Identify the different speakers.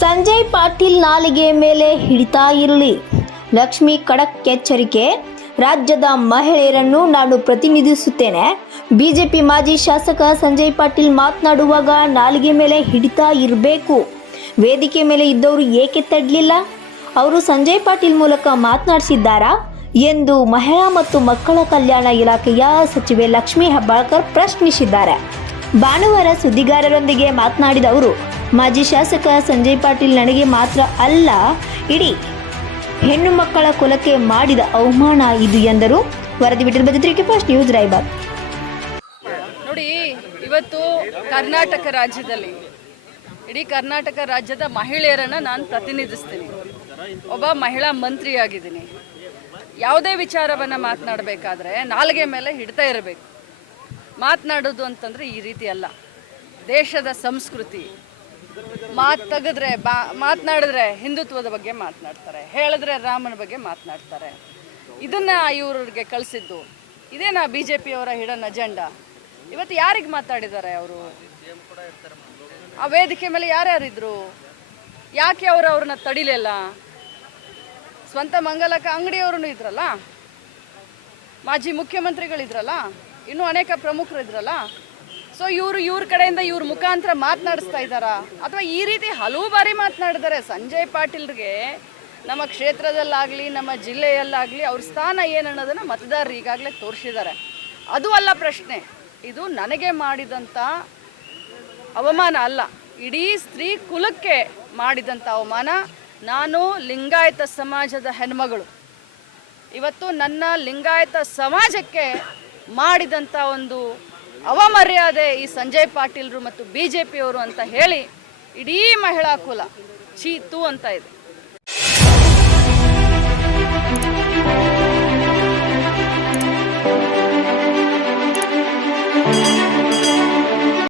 Speaker 1: ಸಂಜಯ್ ಪಾಟೀಲ್ ನಾಲಿಗೆ ಮೇಲೆ ಹಿಡಿತಾ ಇರಲಿ. ಲಕ್ಷ್ಮಿ ಖಡಕ್ ಎಚ್ಚರಿಕೆ ರಾಜ್ಯದ ಮಹಿಳೆಯರನ್ನು ನಾನು ಪ್ರತಿನಿಧಿಸುತ್ತೇನೆ. ಬಿಜೆಪಿ ಮಾಜಿ ಶಾಸಕ ಸಂಜಯ್ ಪಾಟೀಲ್ ಮಾತನಾಡುವಾಗ ನಾಲಿಗೆ ಮೇಲೆ ಹಿಡಿತಾ ಇರಬೇಕು. ವೇದಿಕೆ ಮೇಲೆ ಇದ್ದವರು ಏಕೆ ತಡ್ಲಿಲ್ಲ? ಅವರು ಸಂಜಯ್ ಪಾಟೀಲ್ ಮೂಲಕ ಮಾತನಾಡಿಸಿದ್ದಾರಾ? ಎಂದು ಮಹಿಳಾ ಮತ್ತು ಮಕ್ಕಳ ಕಲ್ಯಾಣ ಇಲಾಖೆಯ ಸಚಿವೆ ಲಕ್ಷ್ಮೀ ಹೆಬ್ಬಾಳ್ಕರ್ ಪ್ರಶ್ನಿಸಿದ್ದಾರೆ. ಭಾನುವಾರ ಸುದ್ದಿಗಾರರೊಂದಿಗೆ ಮಾತನಾಡಿದ ಅವರು ಮಾಜಿ ಶಾಸಕ ಸಂಜಯ್ ಪಾಟೀಲ್ ನನಗೆ ಮಾತ್ರ ಅಲ್ಲ, ಇಡೀ ಹೆಣ್ಣು ಮಕ್ಕಳ ಕುಲಕ್ಕೆ ಮಾಡಿದ ಅವಮಾನ ಇದು ಎಂದರು. ವರದಿ ಬಿಟ್ಟಿರುವ ಫಸ್ಟ್ ನ್ಯೂಸ್ ರಾಯ್ಬಾಗ್.
Speaker 2: ನೋಡಿ, ಇವತ್ತು ಕರ್ನಾಟಕ ರಾಜ್ಯದಲ್ಲಿ, ಇಡೀ ಕರ್ನಾಟಕ ರಾಜ್ಯದ ಮಹಿಳೆಯರನ್ನ ನಾನು ಪ್ರತಿನಿಧಿಸ್ತೀನಿ. ಒಬ್ಬ ಮಹಿಳಾ ಮಂತ್ರಿಯಾಗಿದ್ದೀನಿ. ಯಾವುದೇ ವಿಚಾರವನ್ನ ಮಾತನಾಡಬೇಕಾದ್ರೆ ನಾಲ್ಗೆ ಮೇಲೆ ಹಿಡ್ತಾ ಇರಬೇಕು. ಮಾತನಾಡೋದು ಅಂತಂದ್ರೆ ಈ ರೀತಿ ಅಲ್ಲ. ದೇಶದ ಸಂಸ್ಕೃತಿ ಮಾತು ತೆಗೆದ್ರೆ ಬಾ, ಮಾತನಾಡಿದ್ರೆ ಹಿಂದುತ್ವದ ಬಗ್ಗೆ ಮಾತನಾಡ್ತಾರೆ. ಹೇಳಿದ್ರೆ ರಾಮನ ಬಗ್ಗೆ ಮಾತನಾಡ್ತಾರೆ. ಇದನ್ನ ಇವ್ರಿಗೆ ಕಳಿಸಿದ್ದು. ಇದೇನಾ ಬಿ ಜೆ ಪಿಯವರ ಹಿಡನ್ ಅಜೆಂಡಾ? ಇವತ್ತು ಯಾರಿಗೆ ಮಾತಾಡಿದ್ದಾರೆ ಅವರು? ಆ ವೇದಿಕೆ ಮೇಲೆ ಯಾರ್ಯಾರಿದ್ರು? ಯಾಕೆ ಅವರು ಅವ್ರನ್ನ ತಡಿಲಿಲ್ಲ? ಸ್ವಂತ ಮಂಗಲಕ ಅಂಗಡಿಯವ್ರೂ ಇದ್ರಲ್ಲ? ಮಾಜಿ ಮುಖ್ಯಮಂತ್ರಿಗಳಿದ್ರಲ್ಲ? ಇನ್ನೂ ಅನೇಕ ಪ್ರಮುಖರು ಇದ್ರಲ್ಲ? ಸೊ ಇವರು ಇವ್ರ ಕಡೆಯಿಂದ ಇವ್ರ ಮುಖಾಂತರ ಮಾತನಾಡಿಸ್ತಾ ಇದ್ದಾರಾ? ಅಥವಾ ಈ ರೀತಿ ಹಲವು ಬಾರಿ ಮಾತನಾಡಿದ್ದಾರೆ ಸಂಜಯ್ ಪಾಟೀಲ್ರಿಗೆ ನಮ್ಮ ಕ್ಷೇತ್ರದಲ್ಲಾಗಲಿ, ನಮ್ಮ ಜಿಲ್ಲೆಯಲ್ಲಾಗಲಿ ಅವ್ರ ಸ್ಥಾನ ಏನು ಅನ್ನೋದನ್ನು ಮತದಾರರು ಈಗಾಗಲೇ ತೋರಿಸಿದ್ದಾರೆ. ಅದು ಅಲ್ಲ ಪ್ರಶ್ನೆ. ಇದು ನನಗೆ ಮಾಡಿದಂಥ ಅವಮಾನ ಅಲ್ಲ. ಇಡೀ ಸ್ತ್ರೀ ಕುಲಕ್ಕೆ ಮಾಡಿದಂಥ ಅವಮಾನ ನಾನು ಲಿಂಗಾಯತ ಸಮಾಜದ ಹೆಣ್ಮಗಳು. ಇವತ್ತು ನನ್ನ ಲಿಂಗಾಯತ ಸಮಾಜಕ್ಕೆ ಮಾಡಿದಂಥ ಒಂದು ಅವಮರ್ಯಾದೆ ಈ ಸಂಜಯ್ ಪಾಟೀಲ್ರು ಮತ್ತು ಬಿ ಜೆ ಪಿಯವರು ಅಂತ ಹೇಳಿ ಇಡೀ ಮಹಿಳಾ ಕುಲ ಚೀತು ಅಂತ ಇದೆ.